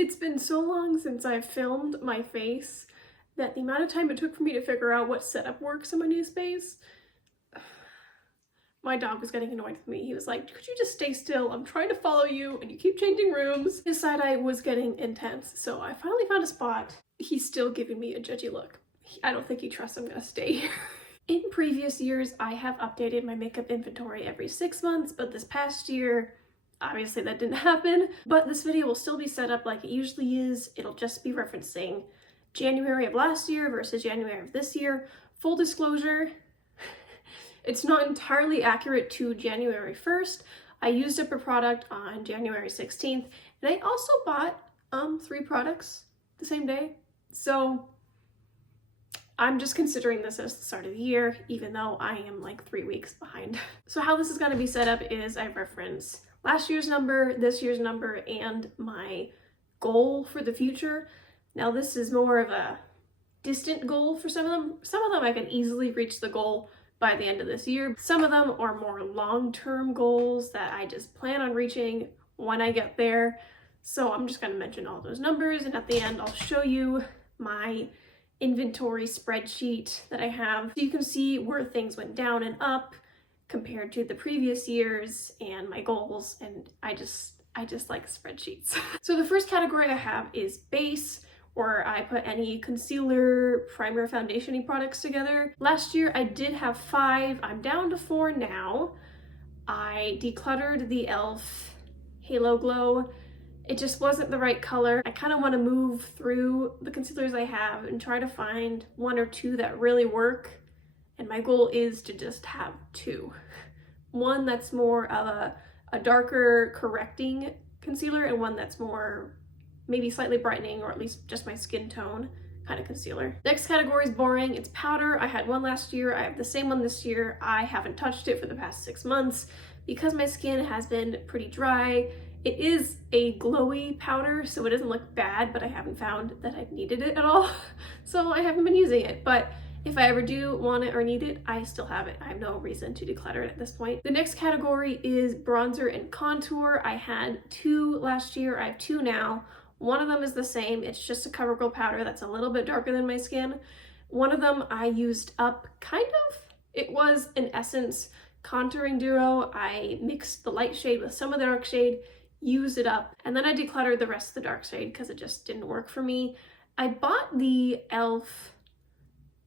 It's been so long since I've filmed my face that the amount of time it took for me to figure out what setup works in my new space, my dog was getting annoyed with me. He was like, could you just stay still? I'm trying to follow you and you keep changing rooms. His side-eye was getting intense, so I finally found a spot. He's still giving me a judgy look. I don't think he trusts I'm gonna stay here. In previous years, I have updated my makeup inventory every 6 months, but this past year, obviously that didn't happen. But this video will still be set up like it usually is. It'll just be referencing January of last year versus January of this year. Full disclosure, it's not entirely accurate to January 1st. I used up a product on January 16th, and I also bought 3 products the same day. So I'm just considering this as the start of the year, even though I am like 3 weeks behind. So how this is going to be set up is I reference last year's number, this year's number, and my goal for the future. Now this is more of a distant goal for some of them. Some of them I can easily reach the goal by the end of this year. Some of them are more long-term goals that I just plan on reaching when I get there. So I'm just going to mention all those numbers, and at the end I'll show you my inventory spreadsheet that I have, so you can see where things went down and up compared to the previous years and my goals. And I just like spreadsheets. So the first category I have is base, where I put any concealer, primer, foundation-y products together. Last year I did have 5. I'm down to 4 now. I decluttered the e.l.f. Halo Glow. It just wasn't the right color. I kind of want to move through the concealers I have and try to find 1 or 2 that really work. And my goal is to just have 2. One that's more of a darker correcting concealer, and one that's more maybe slightly brightening, or at least just my skin tone kind of concealer. Next category is boring. It's powder. I had one last year. I have the same one this year. I haven't touched it for the past 6 months because my skin has been pretty dry. It is a glowy powder, so it doesn't look bad, but I haven't found that I've needed it at all. So I haven't been using it, but if I ever do want it or need it, I still have it. I have no reason to declutter it at this point. The next category is bronzer and contour. I had 2 last year. I have 2 now. One of them is the same. It's just a CoverGirl powder that's a little bit darker than my skin. One of them I used up kind of. It was an Essence contouring duo. I mixed the light shade with some of the dark shade, used it up, and then I decluttered the rest of the dark shade because it just didn't work for me. I bought the e.l.f.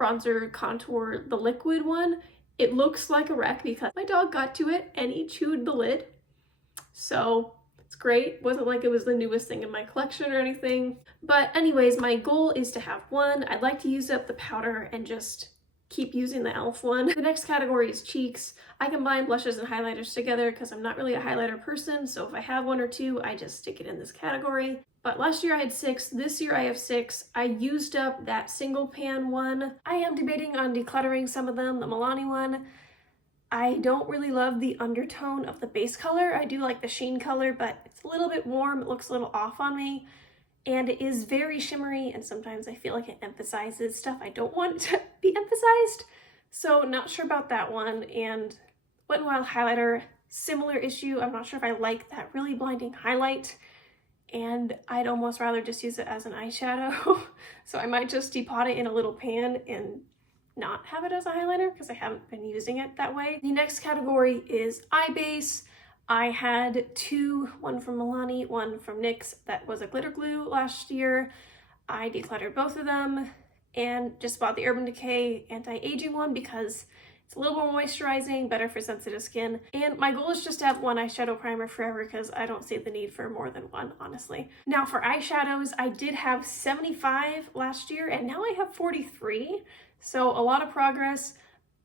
bronzer contour, the liquid one. It looks like a wreck because my dog got to it and he chewed the lid. So it's great. Wasn't like it was the newest thing in my collection or anything. But anyways, my goal is to have 1. I'd like to use up the powder and just keep using the e.l.f. one. The next category is cheeks. I combine blushes and highlighters together because I'm not really a highlighter person, so if I have 1 or 2, I just stick it in this category. But last year I had 6, this year I have 6. I used up that single pan one. I am debating on decluttering some of them, the Milani one. I don't really love the undertone of the base color. I do like the sheen color, but it's a little bit warm. It looks a little off on me. And it is very shimmery, and sometimes I feel like it emphasizes stuff I don't want to be emphasized. So not sure about that one. And Wet n Wild highlighter, similar issue. I'm not sure if I like that really blinding highlight, and I'd almost rather just use it as an eyeshadow. So I might just depot it in a little pan and not have it as a highlighter because I haven't been using it that way. The next category is eye base. I had 2, one from Milani, one from NYX that was a glitter glue last year. I decluttered both of them and just bought the Urban Decay anti-aging one because it's a little more moisturizing, better for sensitive skin. And my goal is just to have 1 eyeshadow primer forever because I don't see the need for more than 1, honestly. Now for eyeshadows, I did have 75 last year and now I have 43. So a lot of progress.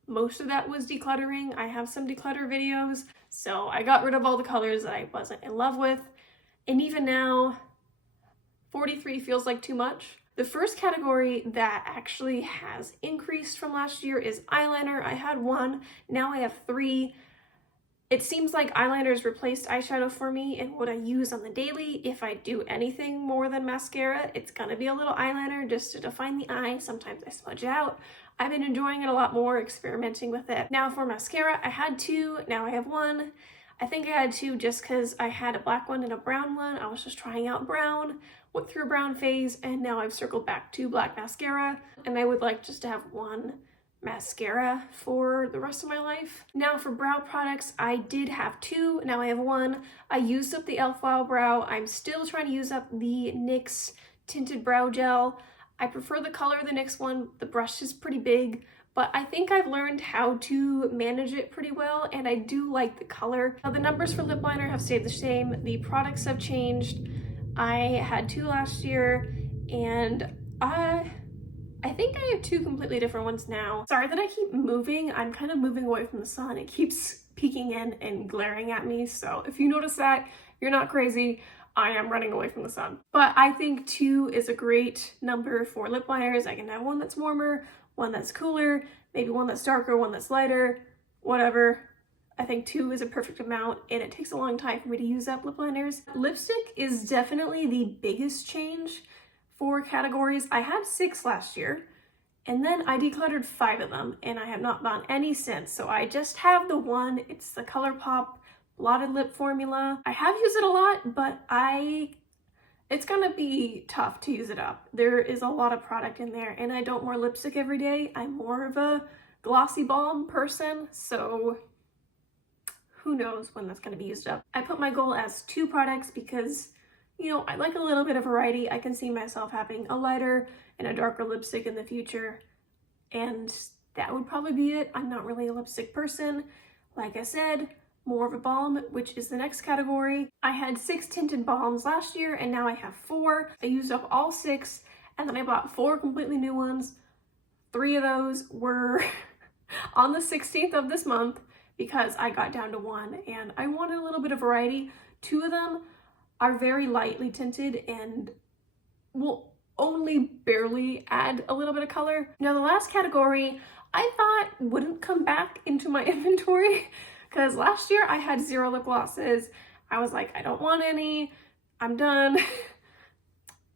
Most of that was decluttering. I have some declutter videos. So I got rid of all the colors that I wasn't in love with. And even now, 43 feels like too much. The first category that actually has increased from last year is eyeliner. I had 1, now I have 3. It seems like eyeliners replaced eyeshadow for me and what I use on the daily. If I do anything more than mascara, it's gonna be a little eyeliner just to define the eye. Sometimes I smudge it out. I've been enjoying it a lot more, experimenting with it. Now for mascara, I had 2, now I have 1. I think I had two just because I had a black one and a brown one. I was just trying out brown, went through a brown phase, and now I've circled back to black mascara. And I would like just to have one mascara for the rest of my life. Now for brow products, I did have two, now I have one. I used up the e.l.f. Wow Brow. I'm still trying to use up the NYX Tinted Brow Gel. I prefer the color of the NYX one. The brush is pretty big, but I think I've learned how to manage it pretty well, and I do like the color. Now the numbers for lip liner have stayed the same. The products have changed. I had two last year, and I think I have two completely different ones now. Sorry that I keep moving. I'm kind of moving away from the sun. It keeps peeking in and glaring at me. So if you notice that, you're not crazy. I am running away from the sun. But I think 2 is a great number for lip liners. I can have one that's warmer, one that's cooler, maybe one that's darker, one that's lighter, whatever. I think 2 is a perfect amount, and it takes a long time for me to use up lip liners. Lipstick is definitely the biggest change for categories. I had 6 last year, and then I decluttered 5 of them, and I have not bought any since. So I just have the one. It's the ColourPop Blotted Lip Formula. I have used it a lot, but it's gonna be tough to use it up. There is a lot of product in there, and I don't wear lipstick every day. I'm more of a glossy balm person, so who knows when that's gonna be used up. I put my goal as 2 products because, you know, I like a little bit of variety. I can see myself having a lighter and a darker lipstick in the future, and that would probably be it. I'm not really a lipstick person. Like I said, more of a balm, which is the next category. I had 6 tinted balms last year, and now I have 4. I used up all 6, and then I bought 4 completely new ones. 3 of those were on the 16th of this month because I got down to 1, and I wanted a little bit of variety. 2 of them are very lightly tinted and will only barely add a little bit of color. Now the last category I thought wouldn't come back into my inventory because last year I had 0 lip glosses. I was like, I don't want any, I'm done.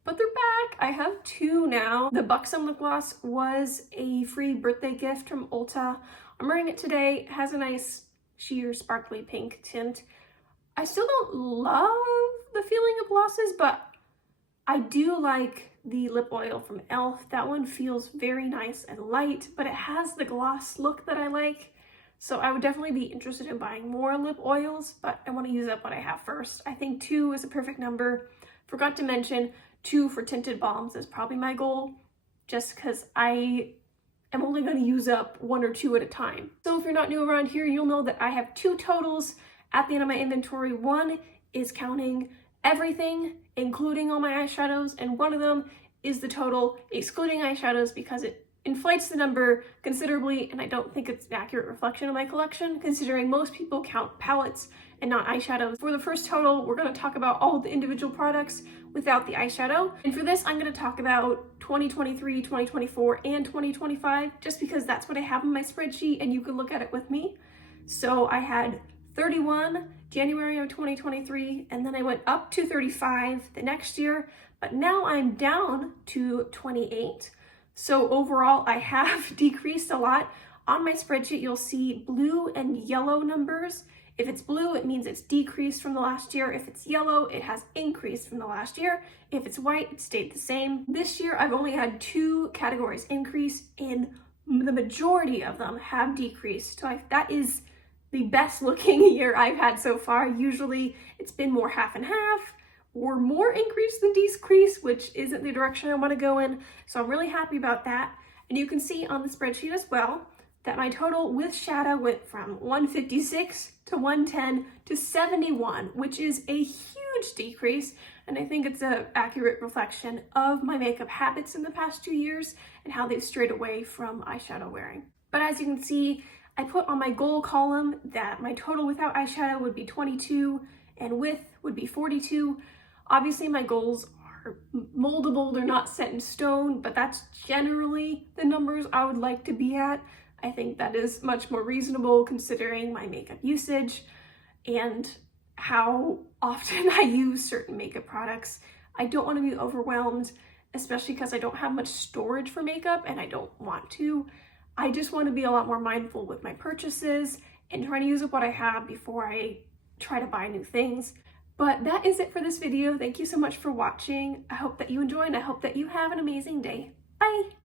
But they're back. I have 2 now. The Buxom lip gloss was a free birthday gift from Ulta. I'm wearing it today. It has a nice sheer sparkly pink tint. I still don't love the feeling of glosses, but I do like the lip oil from e.l.f. That one feels very nice and light, but it has the gloss look that I like. So I would definitely be interested in buying more lip oils, but I want to use up what I have first. I think 2 is a perfect number. Forgot to mention 2 for tinted balms is probably my goal, just because I am only going to use up 1 or 2 at a time. So if you're not new around here, you'll know that I have 2 totals at the end of my inventory. 1 is counting everything, including all my eyeshadows, and 1 of them is the total excluding eyeshadows because it inflates the number considerably, and I don't think it's an accurate reflection of my collection, considering most people count palettes and not eyeshadows. For the first total, we're going to talk about all the individual products without the eyeshadow. And for this, I'm going to talk about 2023, 2024, and 2025, just because that's what I have in my spreadsheet, and you can look at it with me. So I had 31 January of 2023, and then I went up to 35 the next year, but now I'm down to 28. So overall, I have decreased a lot. On my spreadsheet, you'll see blue and yellow numbers. If it's blue, it means it's decreased from the last year. If it's yellow, it has increased from the last year. If it's white, it stayed the same. This year, I've only had 2 categories increase, and the majority of them have decreased. So that is the best looking year I've had so far. Usually, it's been more half and half, or more increase than decrease, which isn't the direction I want to go in. So I'm really happy about that. And you can see on the spreadsheet as well that my total with shadow went from 156 to 110 to 71, which is a huge decrease. And I think it's an accurate reflection of my makeup habits in the past 2 years and how they've strayed away from eyeshadow wearing. But as you can see, I put on my goal column that my total without eyeshadow would be 22 and with would be 42. Obviously, my goals are moldable, they're not set in stone, but that's generally the numbers I would like to be at. I think that is much more reasonable considering my makeup usage and how often I use certain makeup products. I don't want to be overwhelmed, especially because I don't have much storage for makeup and I don't want to. I just want to be a lot more mindful with my purchases and trying to use up what I have before I try to buy new things. But that is it for this video. Thank you so much for watching. I hope that you enjoy and I hope that you have an amazing day. Bye!